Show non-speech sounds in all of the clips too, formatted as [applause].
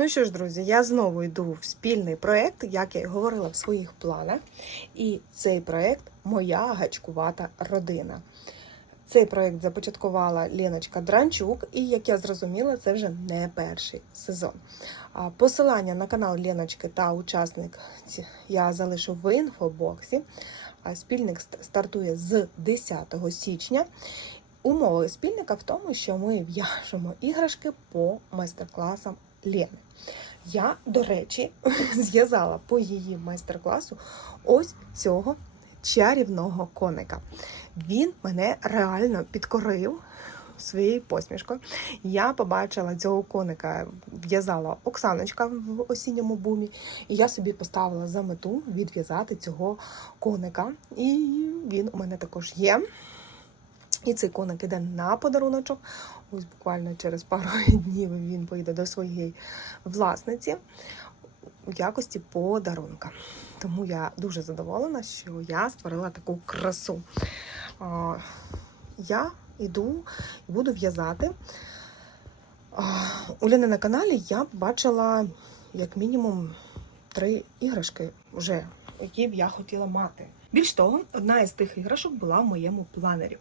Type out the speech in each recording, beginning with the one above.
Ну що ж, друзі, я знову йду в спільний проєкт, як я й говорила в своїх планах. І цей проєкт моя гачкувата родина. Цей проєкт започаткувала Леночка Дранчук, і як я зрозуміла, це вже не перший сезон. Посилання на канал Леночки та учасник я залишу в інфобоксі. Спільник стартує з 10 січня. Умови спільника в тому, що ми в'яжемо іграшки по майстер-класам Лени. Я, до речі, [laughs] зв'язала по її майстер-класу ось цього чарівного коника. Він мене реально підкорив своєю посмішкою. Я побачила цього коника, в'язала Оксаночка в осінньому бумі, і я собі поставила за мету відв'язати цього коника. І він у мене також є. І цей коник іде на подаруночок. Ось буквально через пару [laughs] днів він поїде до своєї власниці у якості подарунка. Тому я дуже задоволена, що я створила таку красу. Я йду і буду в'язати. У Ліни на каналі я бачила як мінімум три іграшки вже, які б я хотіла мати. Більш того, одна із тих іграшок була в моєму планері.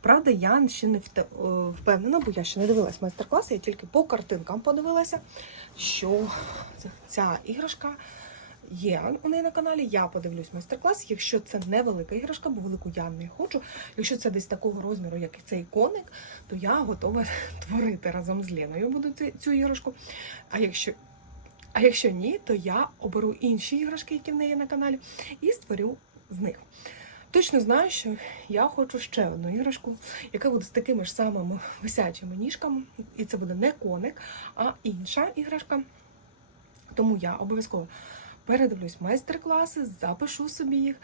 Правда, я ще не е, впевнена, бо я ще не дивилась майстер-класи, я тільки по картинкам подивилася, що ця іграшка є у неї на каналі. Я подивлюсь майстер-клас. Якщо це невелика іграшка, бо велику я не хочу. Якщо це десь такого розміру, як цей коник, то я готова [laughs] творити разом з Леною буду цю іграшку. А якщо а якщо ні, то я оберу інші іграшки, які в неї на каналі, і створю з них. Точно знаю, що я хочу ще одну іграшку, яка буде з такими ж самими висячими ніжками. І це буде не коник, а інша іграшка. Тому я обов'язково передивлюсь майстер-класи, запишу собі їх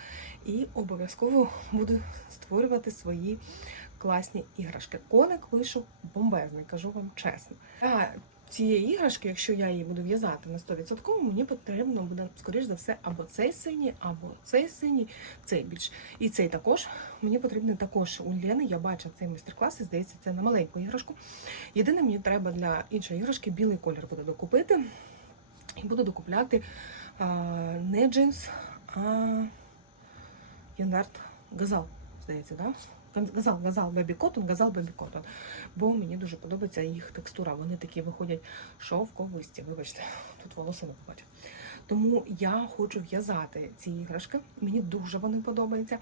і обов'язково буду створювати свої класні іграшки. Коник вийшов бомбезний, кажу вам чесно. Цієї іграшки, якщо я її буду в'язати на 100%, мені потрібно буде, скоріш за все, або цей синій, або цей синій, цей більш. І цей також. Мені потрібен також у Лени. Я бачила цей майстер-клас, і здається, це на маленьку іграшку. Єдине, мені треба для іншої іграшки білий колір буде докупити. І буду докупляти а, не джинс, а Янард Газал, здається, да? Газал, газал Бебі Коттон, газал Бебі Коттон. Бо мені дуже подобається їх текстура. Вони такі виходять шовковисті. Вибачте, тут волоси не побачу. Тому я хочу в'язати ці іграшки. Мені дуже вони подобаються.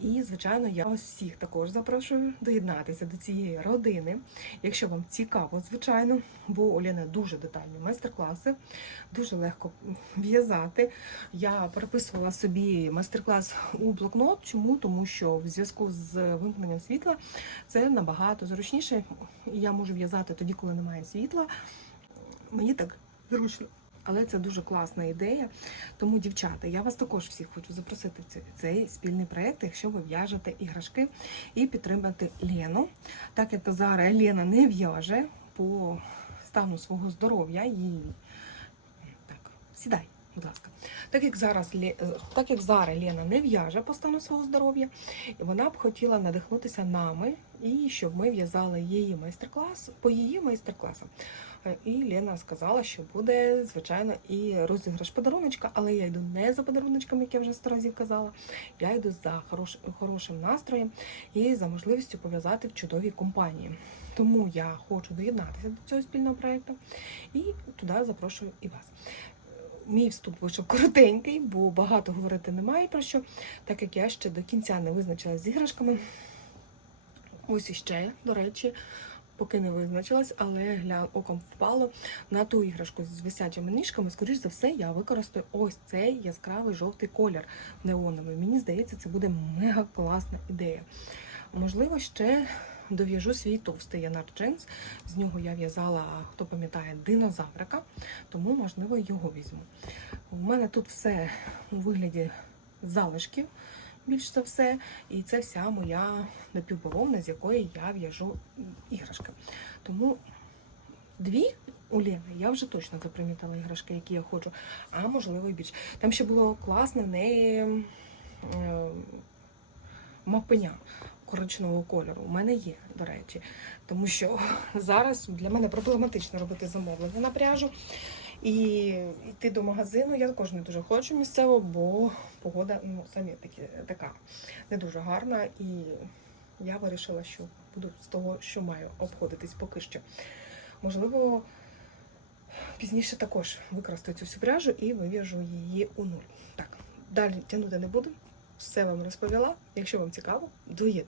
І, звичайно, я вас всіх також запрошую доєднатися до цієї родини. Якщо вам цікаво, звичайно, бо у дуже детальні майстер-класи, дуже легко в'язати. Я переписувала собі майстер-клас у блокнот. Чому? Тому що в зв'язку з вимкненням світла це набагато зручніше. Я можу в'язати тоді, коли немає світла. Мені так зручно. Але це дуже класна ідея. Тому, дівчата, я вас також всіх хочу запросити в цей, цей спільний проєкт, якщо ви в'яжете іграшки і підтримати Лену. Так як зараз Лена не в'яже по стану свого здоров'я, їй так, сідай, будь ласка. Так як зараз так як зараз Лена не в'яже по стану свого здоров'я, вона б хотіла надихнутися нами і щоб ми в'язали її майстер-клас по її майстер-класам. Е, І Лена сказала, що буде, звичайно, і розіграш подаруночка, але я йду не за подаруночками, як я вже сто разів казала. Я йду за хорош, хорошим настроєм і за можливістю пов'язати в чудовій компанії. Тому я хочу доєднатися до цього спільного проєкту і туди запрошую і вас. Мій вступ вийшов [laughs] коротенький, бо багато говорити немає про що, так як я ще до кінця не визначилася з іграшками. Ось іще, до речі, поки не визначилась, але гля оком впало на ту іграшку з висячими ніжками. Скоріш за все, я використаю ось цей яскравий жовтий колір неоновий. Мені здається, це буде мега класна ідея. Можливо, ще дов'яжу свій товстий янар джинс. З нього я в'язала, хто пам'ятає, динозаврика, тому, можливо, його візьму. У мене тут все у вигляді залишків більш за все. І це вся моя напівбавовна, з якої я в'яжу іграшки. Тому дві у я вже точно запримітила іграшки, які я хочу, а можливо і більше. Там ще було класне в неї е, мавпеня. коричневого кольору. У мене є, до речі, тому що [laughs] зараз для мене проблематично робити замовлення на пряжу. І йти до магазину я також не дуже хочу місцево, бо погода ну, самі такі, така не дуже гарна. І я вирішила, що буду з того, що маю обходитись поки що. Можливо, пізніше також використаю цю всю пряжу і вив'яжу її у нуль. Так, далі тягнути не буду. Все вам розповіла. Якщо вам цікаво, доєднуйтесь.